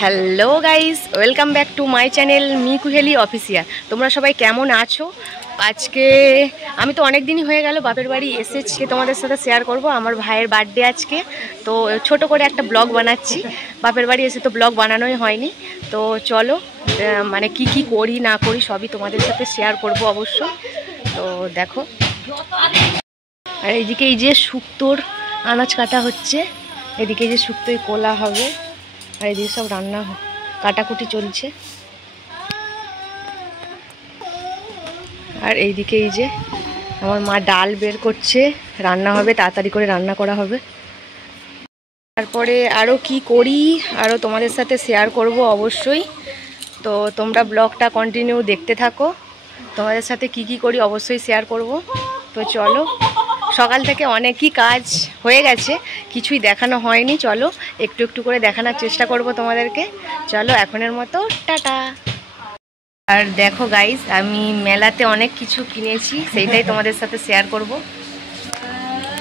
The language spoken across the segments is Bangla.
Hello guys, welcome back to my channel Miku Heli official. তোমরা সবাই কেমন আছো? আজকে আমি তো অনেক দিনই হয়ে গেল বাপের বাড়ি এসেছি, তোমাদের সাথে শেয়ার করব। আমার ভাইয়ের বার্থডে আজকে, তো ছোট করে একটা ব্লগ বানাচ্ছি। বাপের বাড়ি এসে তো ব্লগ বানানোই হয়নি, তো চলো মানে কি করি না করি সবই তোমাদের সাথে শেয়ার করব অবশ্যই। তো দেখো, আর এইদিকে এই যে শুক্তোর আনাজ কাটা হচ্ছে, এদিকে যে শুক্তোই কোলা হবে, আর এদিকে সব রান্না কাটাকুটি চলছে। আর এইদিকে এই যে আমার মা ডাল বের করছে, রান্না হবে, তাড়াতাড়ি করে রান্না করা হবে। তারপরে আরও কি করি আরও তোমাদের সাথে শেয়ার করব অবশ্যই। তো তোমরা ব্লগটা কন্টিনিউ দেখতে থাকো, তোমাদের সাথে কি করি অবশ্যই শেয়ার করব। তো চলো, সকাল থেকে অনেকই কাজ হয়ে গেছে, কিছুই দেখানো হয়নি। চলো একটু একটু করে দেখানোর চেষ্টা করব তোমাদেরকে। চলো এখনের মতো টাটা। আর দেখো গাইস, আমি মেলাতে অনেক কিছু কিনেছি, সেইটাই তোমাদের সাথে শেয়ার করব।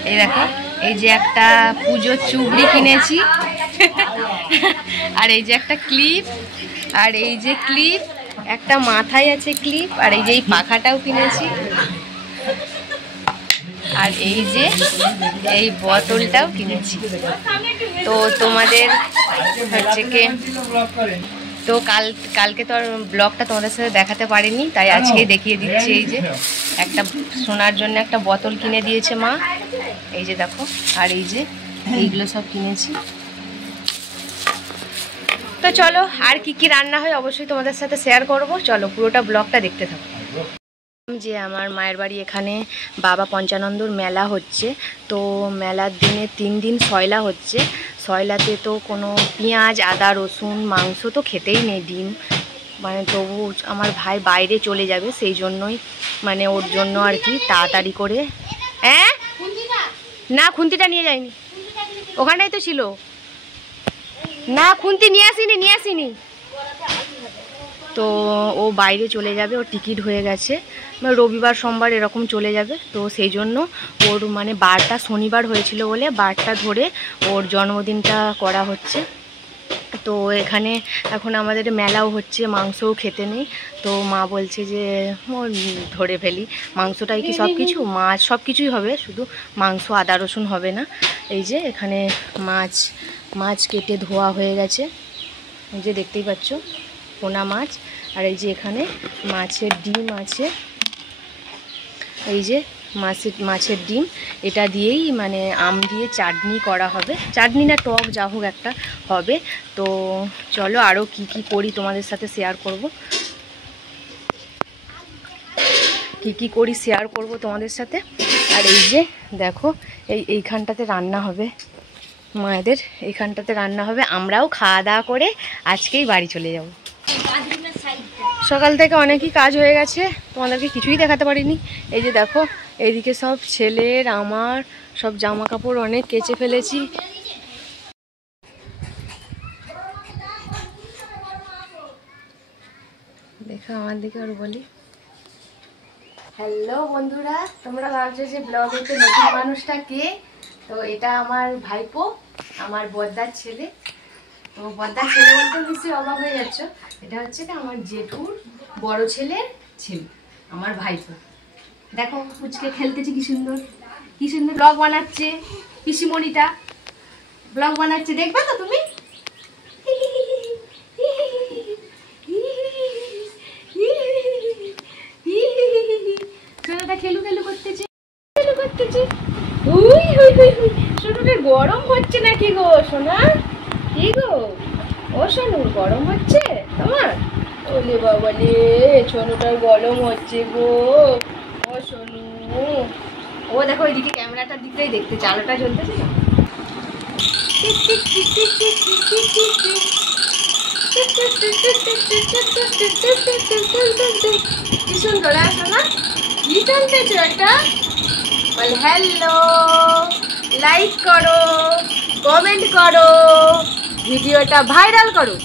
এই দেখো, এই যে একটা পুজোর চুবড়ি কিনেছি, আর এই যে একটা ক্লিপ, আর এই যে ক্লিপ একটা মাথায় আছে ক্লিপ, আর এই যে এই পাখাটাও কিনেছি, আর এই যে এই বোতলটাও কিনেছি। তো তোমাদের হচ্ছে কি, তো কালকে তো আর ব্লগটা তোমাদের সাথে দেখাতে পারিনি, তাই আজকেই দেখিয়ে দিচ্ছি। এই যে একটা সোনার জন্য একটা বোতল কিনে দিয়েছে মা, এই যে দেখো, আর এই যে এইগুলো সব কিনেছি। তো চলো, আর কি রান্না হয় অবশ্যই তোমাদের সাথে শেয়ার করব। চলো পুরোটা ব্লগটা দেখতে থাকো। যে আমার মায়ের বাড়ি এখানে বাবা পঞ্চানন্দর মেলা হচ্ছে, তো মেলার দিনে 3 দিন সয়লা হচ্ছে। সয়লাতে তো কোনো পেঁয়াজ আদা রসুন মাংস তো খেতেই নেই, ডিম, মানে তবু আমার ভাই বাইরে চলে যাবে, সেই জন্যই মানে ওর জন্য আর কি তাড়াতাড়ি করে। হ্যাঁ না, খুন্তিটা নিয়ে যায়নি, ওখানটাই তো ছিল। না খুন্তি নিয়ে আসিনি। তো ও বাইরে চলে যাবে, ওর টিকিট হয়ে গেছে, রবিবার সোমবার এরকম চলে যাবে। তো সেই জন্য ওর মানে বারটা শনিবার হয়েছিল বলে বারটা ধরে ওর জন্মদিনটা করা হচ্ছে। তো এখানে এখন আমাদের মেলাও হচ্ছে, মাংসও খেতে নেই। তো মা বলছে যে ধরে ফেলি, মাংসটাই কি সব কিছু, মাছ সব কিছুই হবে, শুধু মাংস আদা রসুন হবে না। এই যে এখানে মাছ কেটে ধোয়া হয়ে গেছে, এই যে দেখতেই পাচ্ছ পোনা মাছ। আর এই যে এখানে মাছের ডিম আছে, এই যে মাছের ডিম, এটা দিয়েই মানে আম দিয়ে চাটনি করা হবে, চাটনি না টক যা হোক একটা হবে। তো চলো আরও কি করি তোমাদের সাথে শেয়ার করব, কি করি শেয়ার করব তোমাদের সাথে। আর এই যে দেখো, এইখানটাতে রান্না হবে, মায়েদের এইখানটাতে রান্না হবে, আমরাও খাওয়া দাওয়া করে আজকেই বাড়ি চলে যাব। সকাল থেকে অনেকই কাজ হয়ে গেছে, তোমাদেরকে কিছুই দেখাতে পারিনি। এই যে দেখো, এইদিকে সব ছেলের আমার সব জামা কাপড় অনেক কেচে ফেলেছি। দেখো আমার দিকে আর বলি, হ্যালো বন্ধুরা, তোমরা ভাবছো যে ব্লগেতে নতুন মানুষটা কে? তো এটা আমার ভাইপো, আমার বড়দার ছেলে। তো বড়দার ছেলে বলতে নিশ্চয়ই অবাক হয়ে যাচ্ছ, এটা হচ্ছে কি আমার জেঠুর বড় ছেলের ছেলে, আমার ভাইপো। দেখো পুচকে খেলতেছে, কি সুন্দর ব্লগ বানাচ্ছে, পিসিমণিটা ব্লগ বানাচ্ছে, দেখবে তো তুমি? সোনাটা খেলু করতেছে। সোনুটার গরম হচ্ছে নাকি গো সোনা? কি গো ও সোনু, গরম হচ্ছে তোমার? ওলে বাবা রে, সোনুটার গরম হচ্ছে গো ও সোনু। ও দেখো এদিকে ক্যামেরাটার দিকটাই দেখতেছে, আলোটা জ্বলতেছে না। কি সুন্দর আসো না, কি চলতেছে এটা? বল হ্যালো, লাইক করো, কমেন্ট করো, ভিডিওটা ভাইরাল করো।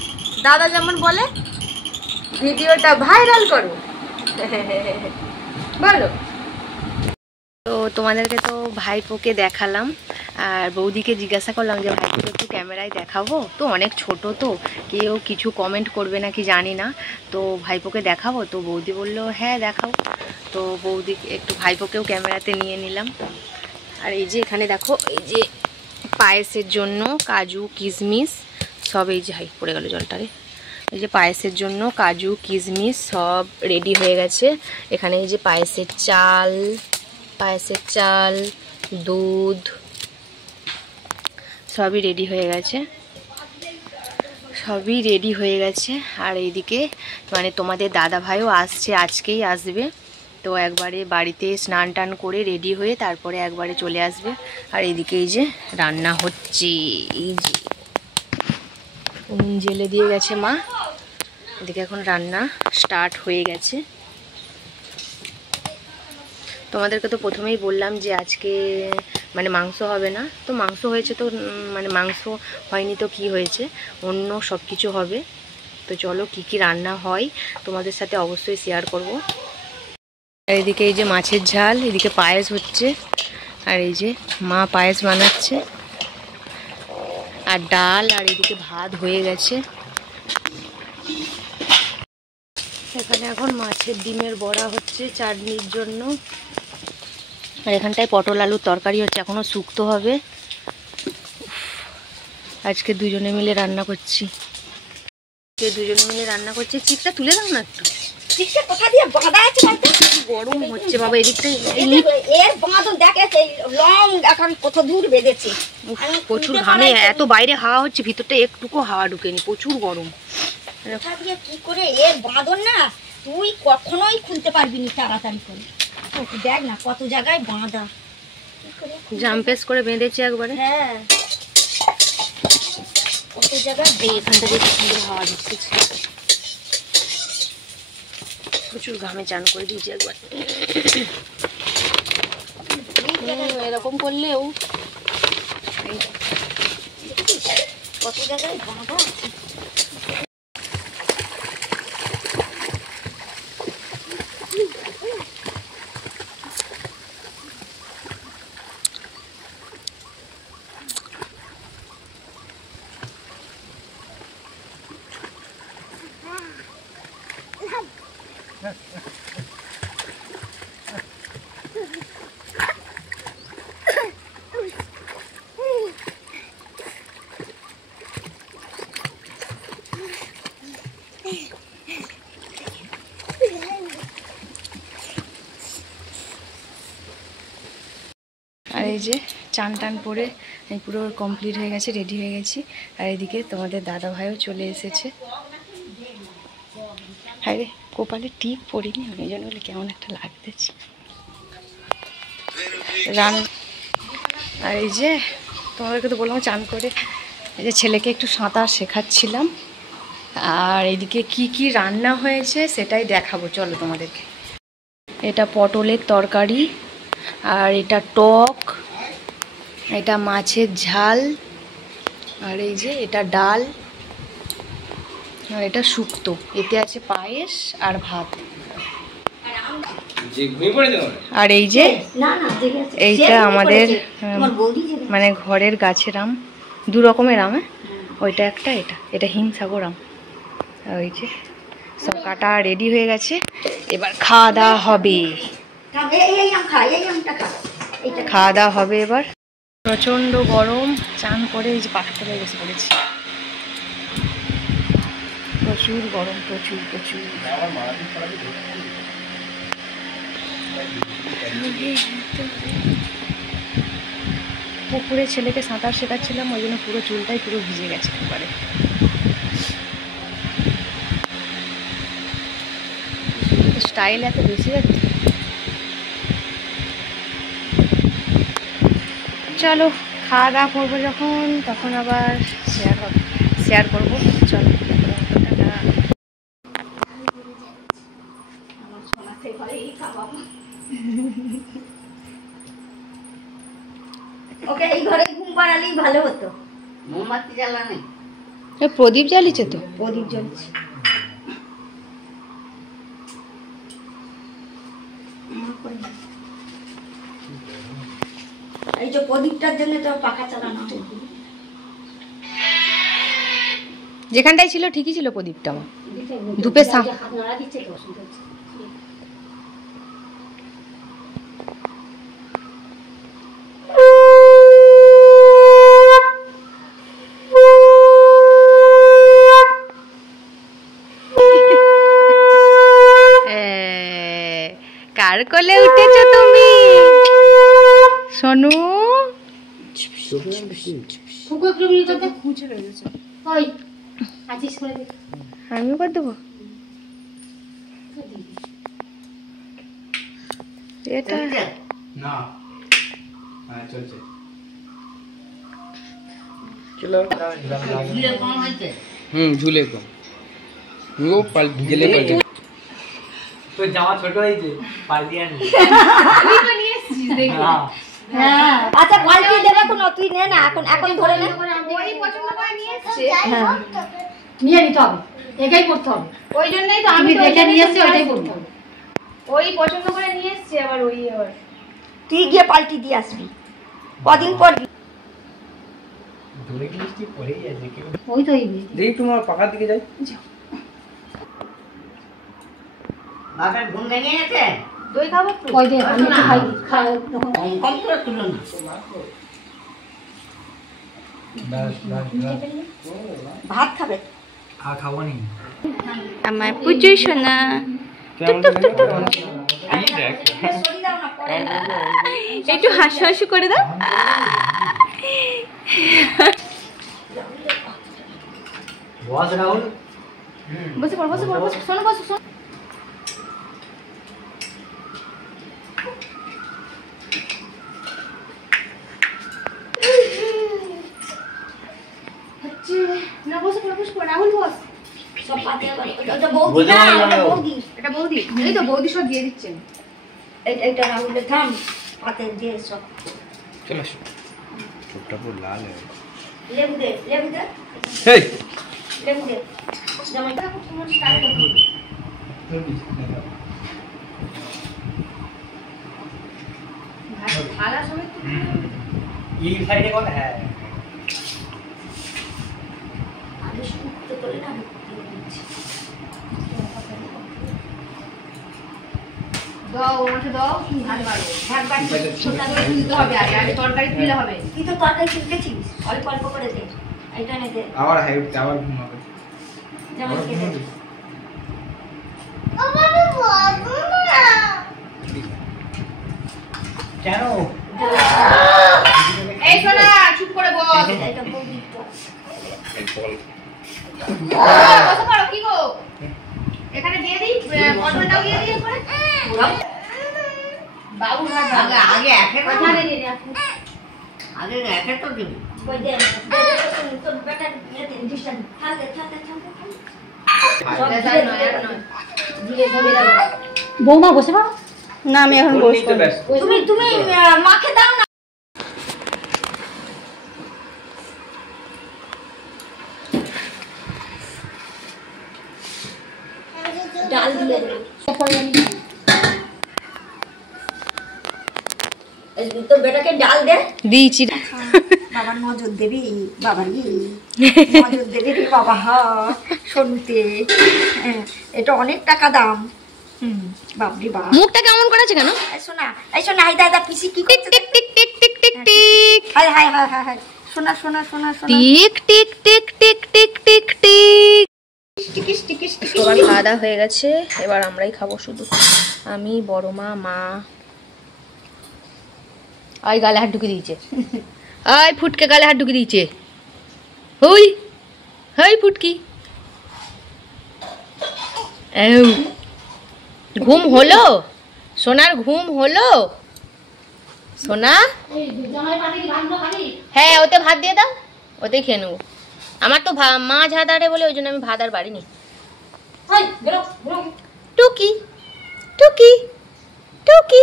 দাদা যেমন বলে, ভিডিওটা ভাইরাল করো, বলো। তো তোমাদেরকে তো ভাইপোকে দেখালাম, আর বৌদিকে জিজ্ঞাসা করলাম যে ভাইকে একটু ক্যামেরায় দেখাবো, তো অনেক ছোট তো কেউ কিছু কমেন্ট করবে নাকি জানি না, তো ভাইপোকে দেখাবো। তো বৌদি বললো হ্যাঁ দেখাও। তো বৌদি একটু ভাইপোকেও ক্যামেরাতে নিয়ে নিলাম। আর এই যে এখানে দেখো, এই যে পায়েসের জন্য কাজু কিশমিশ সব, এই যে হাই পড়ে গেল জলটারে, এই যে পায়েসের জন্য কাজু কিশমিশ সব রেডি হয়ে গেছে। এখানে এই যে পায়েসের চাল দুধ সবই রেডি হয়ে গেছে, আর এইদিকে মানে তোমাদের দাদা ভাইও আসছে, আজকেই আসবে। তো একবারে বাড়িতে স্নান টান করে রেডি হয়ে তারপরে একবারে চলে আসবে। আর এইদিকে এই যে রান্না হচ্ছে, এই যে জেলে দিয়ে গেছে মা, এদিকে এখন রান্না স্টার্ট হয়ে গেছে। তোমাদেরকে তো প্রথমেই বললাম যে আজকে মানে মাংস হবে না, তো মাংস হয়েছে, তো মানে মাংস হয়নি তো কি হয়েছে, অন্য সব কিছু হবে। তো চলো কি কি রান্না হয় তোমাদের সাথে অবশ্যই শেয়ার করব। আর এদিকে এই যে মাছের ঝাল, এদিকে পায়েস হচ্ছে, আর এই যে মা পায়েস বানাচ্ছে, আর ডাল, আর এদিকে ভাত হয়ে গেছে। এখানে এখন মাছের ডিমের বড়া হচ্ছে চাটনির জন্য, আর এখানটায় পটল আলুর তরকারি হচ্ছে, এখনো শুক্তো হবে। আজকে দুজনে মিলে রান্না করছি, চিপটা তুলে দাও না একটু, গরম হচ্ছে বাবা এদিকটাই, প্রচুর ঘামে, এত বাইরে হাওয়া হচ্ছে, ভিতরটা একটুকু হাওয়া ঢুকেনি, প্রচুর গরম। কি করে এর বাঁধন না তুই কখনোই খুলতে পারবি না তাড়াতাড়ি করে, দেখ না কত জায়গায় বাঁধা, জাম্পেস করে বেঁধেছে একবারে। হ্যাঁ কত জায়গায়, এই এখানটা যে সুন্দর হাওয়া ঢুকতেছে, প্রচুর ঘামে চান করে দিয়েছি একবার। এরকম করলেও কত জায়গায় বাঁধা। আর এই যে চান টান করে পুরো কমপ্লিট হয়ে গেছে, রেডি হয়ে গেছি। আর এদিকে তোমাদের দাদা ভাইও চলে এসেছে। হ্যাঁ রে, কপালে টিপ পড়িনি, আমি যেন বলে কেমন একটা লাগতেছে আর এই যে তোমাদেরকে তো বললাম চান করে এই যে ছেলেকে একটু সাঁতার শেখাচ্ছিলাম। আর এদিকে কি কি রান্না হয়েছে সেটাই দেখাবো, চলো তোমাদেরকে। এটা পটলের তরকারি, আর এটা টক, এটা মাছের ঝাল, আর এই যে এটা ডাল, আর এটা শুক্তো, এতে আছে পায়েস আর ভাত। আর এই যে এইটা আমাদের মানে ঘরের গাছের আম, দু রকমের আম, ওইটা একটা, এটা হিমসাগর আম। আর ওই যে সব কাটা রেডি হয়ে গেছে, এবার খাওয়া দাওয়া হবে এবার। প্রচণ্ড গরম, চান করে এই যে পাখা তলে বসে পড়েছি, প্রচুর গরম, প্রচুর। পুকুরে ছেলেকে সাঁতার শেখাচ্ছিলাম, ওই জন্য পুরো চুলটাই পুরো ভিজে গেছে একবারে। স্টাইল এত বেশি যাচ্ছে। চলো খাওয়া দাওয়া করবো যখন, তখন আবার শেয়ার করবো। চলো ওকে এই ঘরে ঘুম পাড়ালেই ভালো হতো। মোমবাতি জ্বালানো, প্রদীপ জ্বালিয়েছে, তো প্রদীপ জ্বলছে। এই যে প্রদীপটার জন্য তো পাখা চালানো হয়। যেখানটাই ছিল ঠিকই ছিল প্রদীপটা আমার ধূপের কার কোলে উঠেছো তুমি সোনু? আমি করে দেবো এটা না চলছে ঝুলে কম ও গেলে পাল্টে তো জামা ছোট হয়েছে পাল্টি আনি তো নিয়ে এসেছিস দেখি হ্যাঁ আচ্ছা পাল্টি দেবে কোন তুই নে না এখন ধরে নে ওই পছন্দ করে নিয়ে এসেছে হ্যাঁ নিয়ে নিতে হবে এটাই করতে হবে ওই জন্যই তো আমি দেখে নিয়ে এসেছি ওইটাই করতে হবে ওই পছন্দ করে নিয়ে এসেছে আবার ওই আবার তুই গিয়ে পাল্টি দিয়ে আসবি কদিন পর ধরে গিয়ে কি পড়েই আছে কি ওই তো দেখি তোমার পাকার দিকে যাই বাবার ঘুম ভেঙে গেছে দই খাবো তো ওই দে আমি তো খাই কম করে তুলো না ভাত খাবে খাবো নি আমার পুজো সোনা একটু হাসু হাসু করে দাও বস রাহুল বসে পড় শোনো বসো শোনো না বসে পড় রাহুল বস সব পাতে এটা বৌদি না এটা বৌদি এই তো বৌদি সব দিয়ে দিচ্ছেন এইটা রাহুলের থাম পাতে দিয়ে সব চলে আসো ছোটটা পুরো লাল হয়ে লেবু দে হেই লেবু দে জামাইটা খুব সুন্দর স্টাইল করতে থালা সমেত এই সাইডে কোন হ্যাঁ আগে শুরু করে না দাও ওনাকে দাও ভাত বাড়ো ভাত বাড়ি ছোটটা করে তুলতে হবে আগে তরকারি তুলতে হবে তুই তো তরকারি তুলতেছিস অল্প অল্প করে দে এইটা নে দে আবার হাই আবার ঘুমাবে জামাইকে দে কেন এই সোনা চুপ করে বস এটা বৌদি তো বসে পড়ো কি গো এখানে দিয়ে দিই পটলটাও দিয়ে দিই করে বাবু আগে একে কথা দিয়ে দে আগে একে তো দিবি কই দে তো বেটা দিয়ে দে ডিশটা থালে বৌমা বসে পড়ো না আমি এখন বসবো তুমি মাকে দাও না ডাল দিয়ে দে তো বেটাকে ডাল দে দিয়েছি বাবার নজর দেবি বাবার নজর দেবি রে বাবা শুনতে এটা অনেক টাকা দাম বাপরে বাপ মুখটা কেমন করেছে কেন এই শোনা হাই দাদা পিসি কি টিক টিক টিক টিক টিক টিক টিক হাই শোনা টিক টিক টিক টিক টিক টিক টিক সবার খাওয়া দাওয়া হয়ে গেছে এবার আমরাই খাবো শুধু আমি বড় মা আই গালে হাত ঢুকে দিয়েছে আই ফুটকে গালে হাত ঢুকে দিয়েছে হই হই ফুটকি ঘুম হলো সোনার ঘুম হলো সোনা হ্যাঁ ওতে ভাত দিয়ে দাও ওতেই খেয়ে নেবো আমার তো মা ঝাদারে বলে ওই জন্য আমি ভাত আর বাড়িনি টুকি টুকি টুকি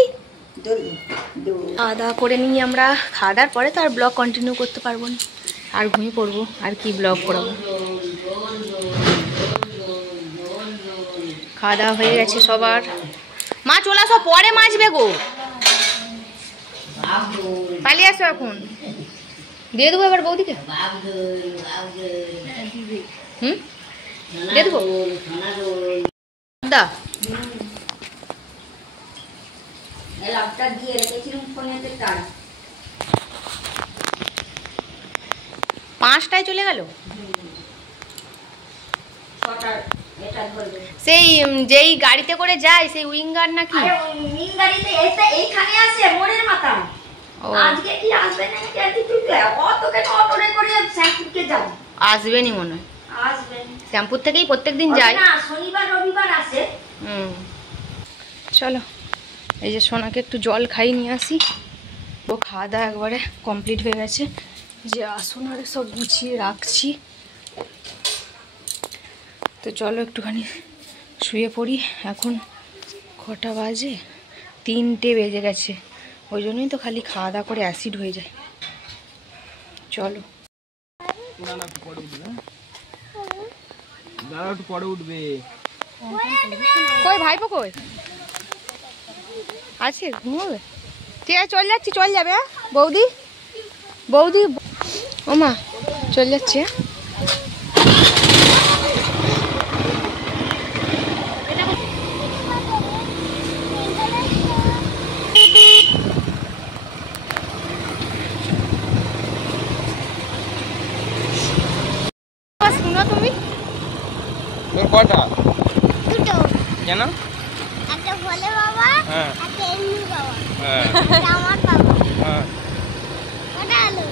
খাওয়া দাওয়া করে নিয়ে আমরা খাওয়া দাওয়ার পরে তো আর ব্লগ কন্টিনিউ করতে পারবো না আর ঘুমিয়ে পড়বো আর কি ব্লগ করবো খাওয়া দাওয়া হয়ে গেছে সবার মা চলে আসো পরে মাজবে গো পালিয়ে আসো এখন, দিয়ে দেবো এবার বৌদিকে। হুম, দিয়ে দেবো দা। দিয়ে রেখেছিলাম ফোনেতে তার 5টায় চলে গেল। সেই যেই গাড়িতে করে যায় সেই উইঙ্গার নাকি? আরে উইঙ্গারিতে এইখানে আসে মোড়ের মাথা। আজকে কি আসবে না কি আজকে তুই অত কেন অটোরে করে শ্যামপুরকে যাও? আসবেনি মনে হয়, আসবেন। শ্যামপুর থেকেই প্রত্যেকদিন যায় না, শনিবার রবিবার আসে। চলো এই যে সোনাকে একটু জল খাই নিয়ে আসি। ও খাওয়া দাওয়া একবারে কমপ্লিট হয়ে গেছে, যে আসুন আর সব গুছিয়ে রাখছি। তো চলো একটুখানি শুয়ে পড়ি। এখন কটা বাজে? 3টে বেজে গেছে, ওই জন্যই তো খালি খাওয়া দাওয়া করে অ্যাসিড হয়ে যায়। চলো পরে উঠবে। কই ভাইপো কই আছে? ঘুমোবে? ঠিক আছে চল যাচ্ছি, চল যাবে। হ্যাঁ বৌদি, বৌদি ও মা চল যাচ্ছে। শুনো তুমি তোর কটা? দুটো। কেন? একটা ভোলে বাবা, হ্যাঁ। একটা এমনি বাবা। হ্যাঁ। এটা আমার বাবা। হ্যাঁ। ওটা আলো।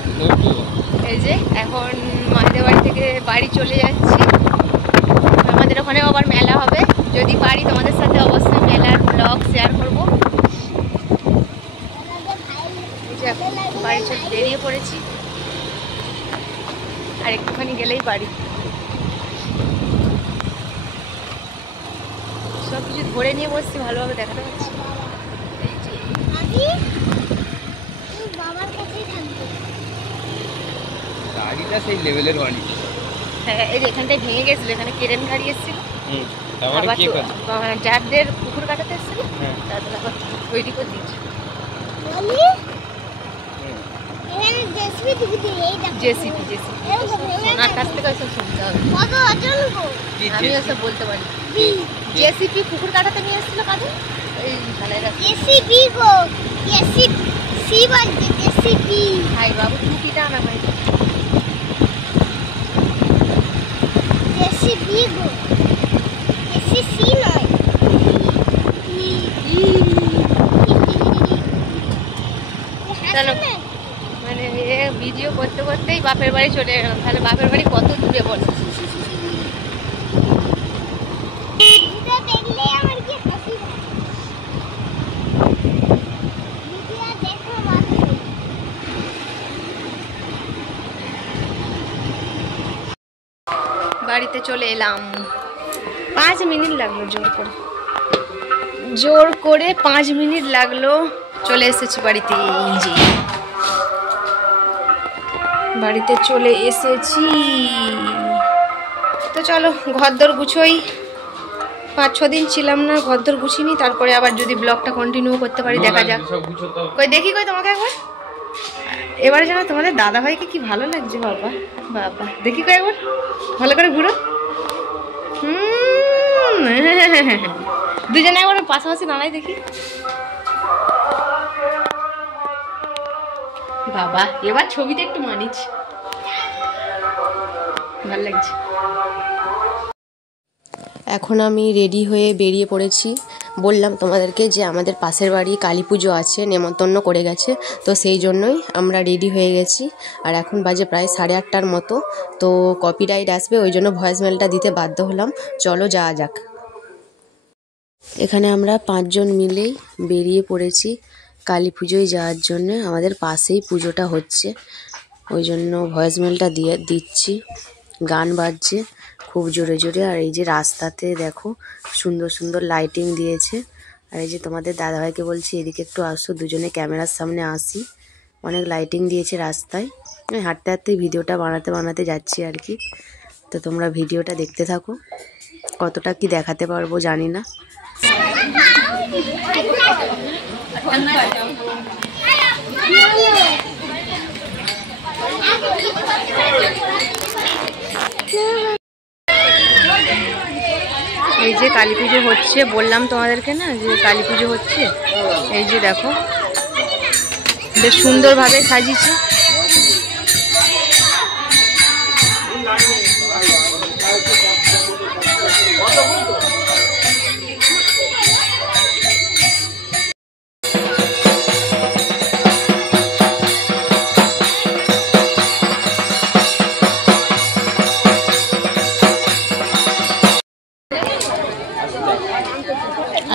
এই যে এখন মায়েদের বাড়ি থেকে বাড়ি চলে যাচ্ছি। আমাদের ওখানে আবার মেলা হবে, যদি পারি তোমাদের সাথে অবশ্যই মেলার ব্লগ শেয়ার করব। এই যে এখন বাড়ি চলে বেরিয়ে পড়েছি, আর একটুখানি গেলেই বাড়ি। সব কিছু ধরে নিয়ে বসছি, ভালোভাবে দেখাতে পারছি। এই যে আমি এই বাবার কাছেই থাকবো। গাড়িটা সেই লেভেলের গাড়ি। হ্যাঁ, এই যে এখানটায় ভেঙে গেছিল, এখানে কেরেন গাড়ি এসেছিল, তারপরে আবার কি করে? যাদের পুকুর কাটাতে এসেছিল, হ্যাঁ। তারপরে আবার তৈরি করে দিয়েছে। বলি এখানে জেসিবি দিদি এই দেখো। জেসিপি এরকম ভেঙে সোনার কাছ গেছে। থেকে ওইসব শুনতে হবে, কত ওজন গো? কি আমি ওসব বলতে পারি। বি জেসিপি পুকুর কাটাতে নিয়ে এসেছিল কাজে, এই ঢালাই রাস্তা। জেসিবি গো। জেসিবি সি বলতে জেসিবি। ভাই বাবু টুপিটা না ভাই, জেসিবি গো। জেসিসি নয়। চলো। মানে এ ভিডিও করতে করতেই বাপের বাড়ি চলে গেলাম। তাহলে বাপের বাড়ি কত দূরে বলো? এটা দেখলে আমার কি হাসি পায়। ভিডিও দেখো মাত্র। বাড়িতে চলে এলাম। 5 মিনিট লাগলো জোর করে 5 মিনিট লাগলো, চলে এসেছি বাড়িতে। এই যে বাড়িতে চলে এসেছি। তো চলো ঘরদোর গুছোই। 5-6 দিন ছিলাম না, ঘরদোর গুছিনি। তারপরে আবার যদি ব্লগটা কন্টিনিউ করতে পারি দেখা যাক। কই দেখি, কই তোমাকে একবার। এবারে যেন তোমাদের দাদা ভাইকে কি ভালো লাগছে। বাবা বাবা, দেখি কই একবার ভালো করে ঘুরো। দুজনে একবার পাশাপাশি দাঁড়াই দেখি। বাবা এবার ছবিতে একটু মানিস, ভালো লাগছে। এখন আমি রেডি হয়ে বেরিয়ে পড়েছি। বললাম তোমাদেরকে যে আমাদের পাশের বাড়ি কালী পুজো আছে, নেমন্তন্ন করে গেছে, তো সেই জন্যই আমরা রেডি হয়ে গেছি। আর এখন বাজে প্রায় 8:30টার মতো। তো কপিরাইট আসবে, ওই জন্য ভয়েস মেলটা দিতে বাধ্য হলাম। চলো যাওয়া যাক। এখানে আমরা 5 জন মিলেই বেরিয়ে পড়েছি কালী পুজোয় যাওয়ার জন্য। আমাদের পাশেই পুজোটা হচ্ছে, ওই জন্য ভয়েস মেলটা দিচ্ছি। গান বাজছে খুব জোরে জোরে। আর এই যে রাস্তাতে দেখো সুন্দর সুন্দর লাইটিং দিয়েছে। আর এই যে তোমাদের দাদাভাইকে বলছি এদিকে একটু আসো, দুজনে ক্যামেরার সামনে আসি। অনেক লাইটিং দিয়েছে রাস্তায়। আমি হাঁটতে হাঁটতেই ভিডিওটা বানাতে যাচ্ছি আর কি। তো তোমরা ভিডিওটা দেখতে থাকো, কতটা কি দেখাতে পারবো জানি না। এই যে কালী পুজো হচ্ছে, বললাম তোমাদেরকে না যে কালী পুজো হচ্ছে। এই যে দেখো বেশ সুন্দরভাবে সাজিয়েছে।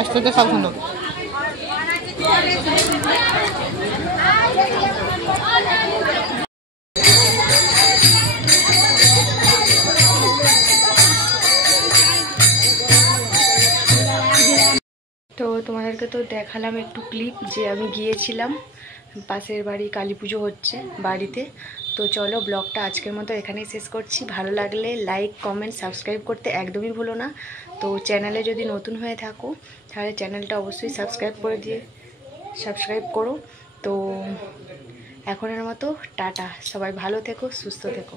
আস্তে আস্তে সব শুনো। তো তোমাদেরকে তো দেখালাম একটু ক্লিপ যে আমি গিয়েছিলাম, পাশের বাড়ি কালী পুজো হচ্ছে বাড়িতে। তো চলো ব্লগটা আজকের মতো এখানেই শেষ করছি। ভালো লাগলে লাইক কমেন্ট সাবস্ক্রাইব করতে একদমই ভুলো না। তো চ্যানেলে যদি নতুন হয়ে থাকো তাহলে চ্যানেলটা অবশ্যই সাবস্ক্রাইব করো। তো এখনের মতো টাটা, সবাই ভালো থেকো, সুস্থ থেকো।